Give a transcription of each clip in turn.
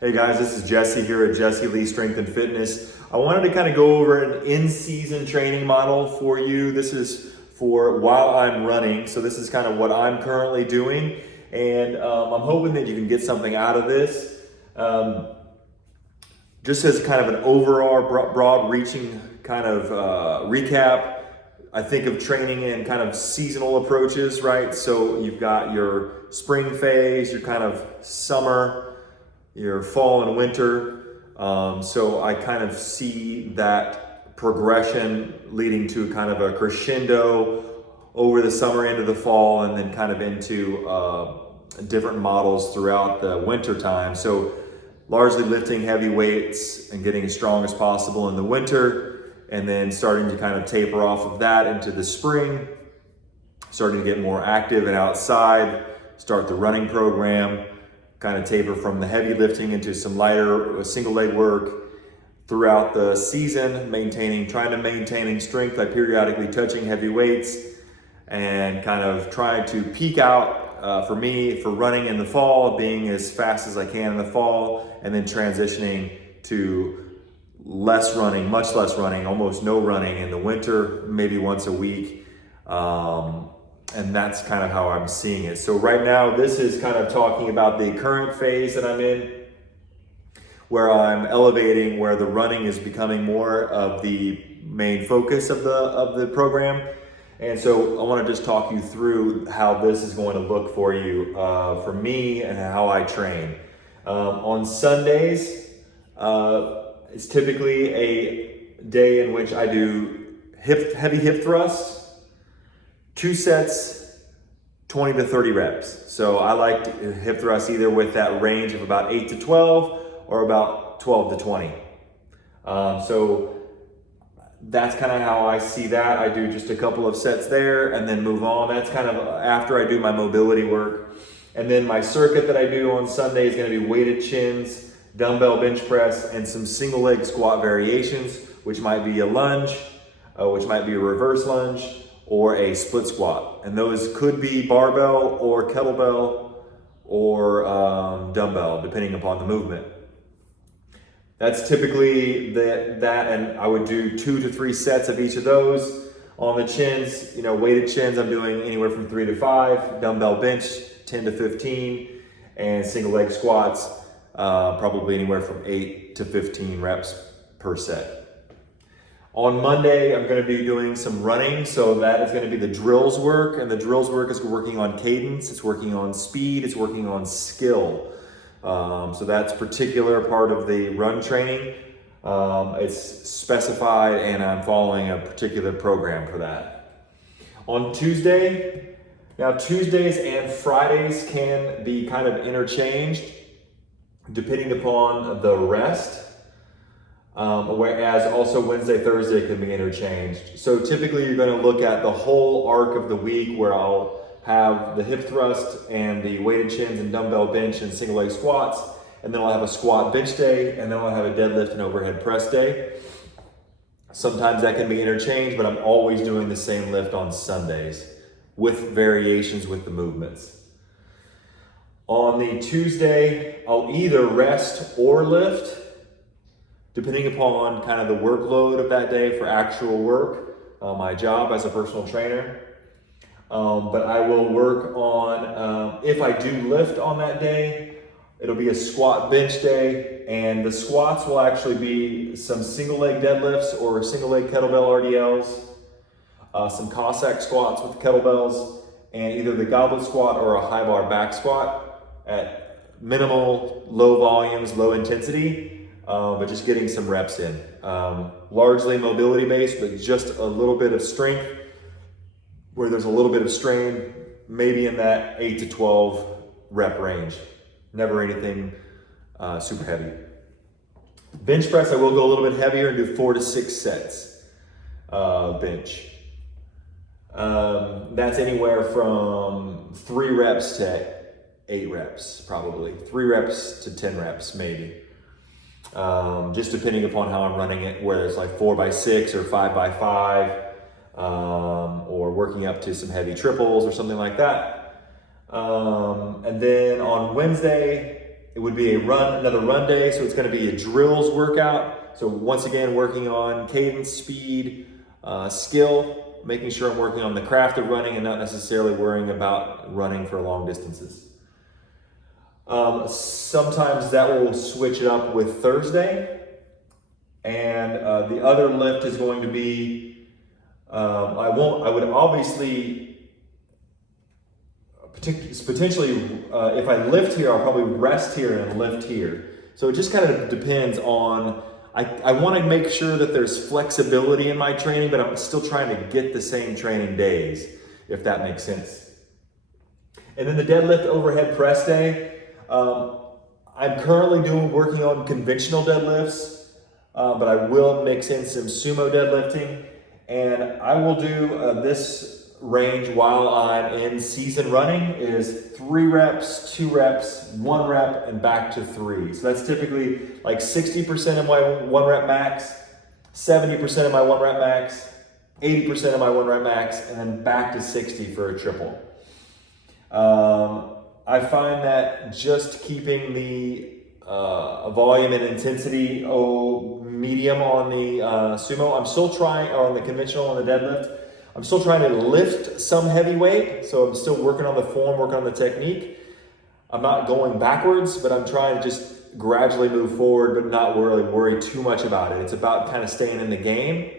Hey guys, this is Jesse here at Jesse Lee Strength and Fitness. I wanted to kind of go over an in-season training model for you. This is for while I'm running. So this is kind of what I'm currently doing. And I'm hoping that you can get something out of this. Just as kind of an overall broad reaching kind of recap, I think of training in kind of seasonal approaches, right? So you've got your spring phase, your kind of summer, your fall and winter. So I kind of see that progression leading to kind of a crescendo over the summer into the fall, and then kind of into different models throughout the winter time. So largely lifting heavy weights and getting as strong as possible in the winter, and then starting to kind of taper off of that into the spring, starting to get more active and outside, start the running program, kind of taper from the heavy lifting into some lighter single leg work throughout the season, trying to maintain strength by periodically touching heavy weights, and kind of trying to peak out for me for running in the fall, being as fast as I can in the fall, and then transitioning to less running, much less running, almost no running in the winter, maybe once a week. And that's kind of how I'm seeing it. So right now, this is kind of talking about the current phase that I'm in, where I'm elevating, where the running is becoming more of the main focus of the program. And so I want to just talk you through how this is going to look for you, for me, and how I train. On Sundays, it's typically a day in which I do heavy hip thrusts, 2 sets, 20 to 30 reps. So I like to hip thrust either with that range of about 8 to 12 or about 12 to 20. So that's kind of how I see that. I do just a couple of sets there and then move on. That's kind of after I do my mobility work. And then my circuit that I do on Sunday is going to be weighted chins, dumbbell bench press, and some single leg squat variations, which might be a lunge, which might be a reverse lunge, or a split squat. And those could be barbell or kettlebell or dumbbell, depending upon the movement. That's typically that, and I would do 2 to 3 sets of each of those. On the chins, weighted chins, I'm doing anywhere from 3 to 5, dumbbell bench, 10 to 15, and single leg squats, probably anywhere from 8 to 15 reps per set. On Monday, I'm going to be doing some running, so that is going to be the drills work, and the drills work is working on cadence, it's working on speed, it's working on skill. So that's a particular part of the run training. It's specified, and I'm following a particular program for that. On Tuesday, now Tuesdays and Fridays can be kind of interchanged depending upon the rest. Whereas also Wednesday, Thursday can be interchanged. So typically you're going to look at the whole arc of the week, where I'll have the hip thrust and the weighted chins and dumbbell bench and single leg squats, and then I'll have a squat bench day, and then I'll have a deadlift and overhead press day. Sometimes that can be interchanged, but I'm always doing the same lift on Sundays with variations with the movements. On the Tuesday, I'll either rest or lift, depending upon kind of the workload of that day for actual work, my job as a personal trainer. But I will work on, if I do lift on that day, it'll be a squat bench day, and the squats will actually be some single leg deadlifts or single leg kettlebell RDLs, some Cossack squats with kettlebells, and either the goblet squat or a high bar back squat at minimal, low volumes, low intensity. But just getting some reps in. Largely mobility based, but just a little bit of strength where there's a little bit of strain, maybe in that 8 to 12 rep range. Never anything super heavy. Bench press, I will go a little bit heavier and do 4 to 6 sets bench. That's anywhere from 3 reps to 8 reps, probably. 3 reps to 10 reps, maybe. Just depending upon how I'm running it, whether it's like 4x6 or 5x5, or working up to some heavy triples or something like that. And then on Wednesday, It would be another run day, so it's going to be a drills workout. So once again, working on cadence, speed, skill, making sure I'm working on the craft of running and not necessarily worrying about running for long distances. Sometimes that will switch it up with Thursday. And the other lift is going to be, I would obviously, potentially, if I lift here, I'll probably rest here and lift here. So it just kind of depends on, I want to make sure that there's flexibility in my training, but I'm still trying to get the same training days, if that makes sense. And then the deadlift overhead press day, I'm currently working on conventional deadlifts, but I will mix in some sumo deadlifting, and I will do this range while I'm in season running is 3 reps, 2 reps, 1 rep, and back to 3. So that's typically like 60% of my 1 rep max, 70% of my 1 rep max, 80% of my 1 rep max, and then back to 60 for a triple. I find that just keeping the volume and intensity medium on the sumo. I'm still trying, or on the conventional, on the deadlift. I'm still trying to lift some heavy weight, so I'm still working on the form, working on the technique. I'm not going backwards, but I'm trying to just gradually move forward, but not really worry too much about it. It's about kind of staying in the game.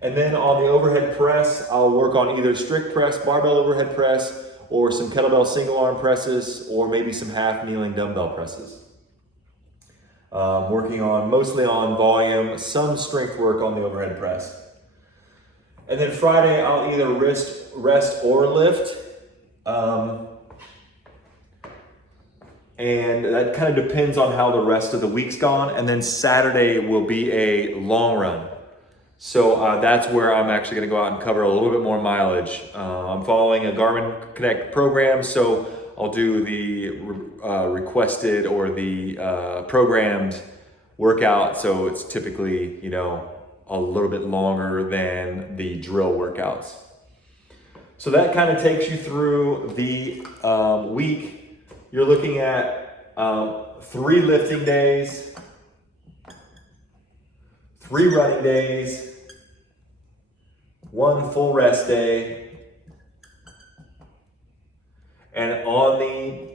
And then on the overhead press, I'll work on either strict press, barbell overhead press, or some kettlebell single arm presses, or maybe some half kneeling dumbbell presses. Working on mostly on volume, some strength work on the overhead press. And then Friday, I'll either rest or lift. And that kind of depends on how the rest of the week's gone. And then Saturday will be a long run. So that's where I'm actually going to go out and cover a little bit more mileage. I'm following a Garmin Connect program, so I'll do the requested or the programmed workout. So it's typically, a little bit longer than the drill workouts. So that kind of takes you through the week. You're looking at 3 lifting days, 3 running days, 1 full rest day, and on the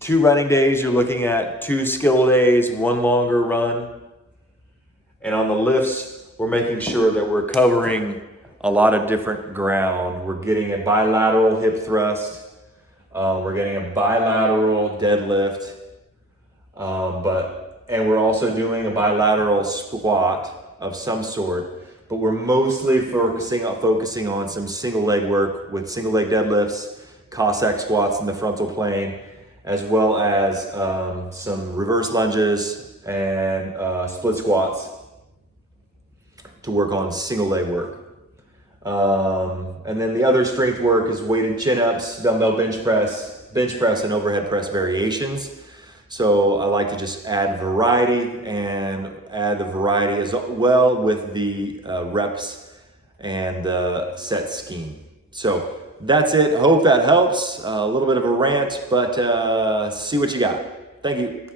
2 running days, you're looking at 2 skill days, 1 longer run. And on the lifts, we're making sure that we're covering a lot of different ground. We're getting a bilateral hip thrust. We're getting a bilateral deadlift. And we're also doing a bilateral squat of some sort. But we're mostly focusing on some single leg work with single leg deadlifts, Cossack squats in the frontal plane, as well as some reverse lunges and split squats to work on single leg work. And then the other strength work is weighted chin-ups, dumbbell bench press, and overhead press variations. So I like to just add variety and add the variety as well with the reps and the set scheme. So that's it. Hope that helps. A little bit of a rant, but see what you got. Thank you.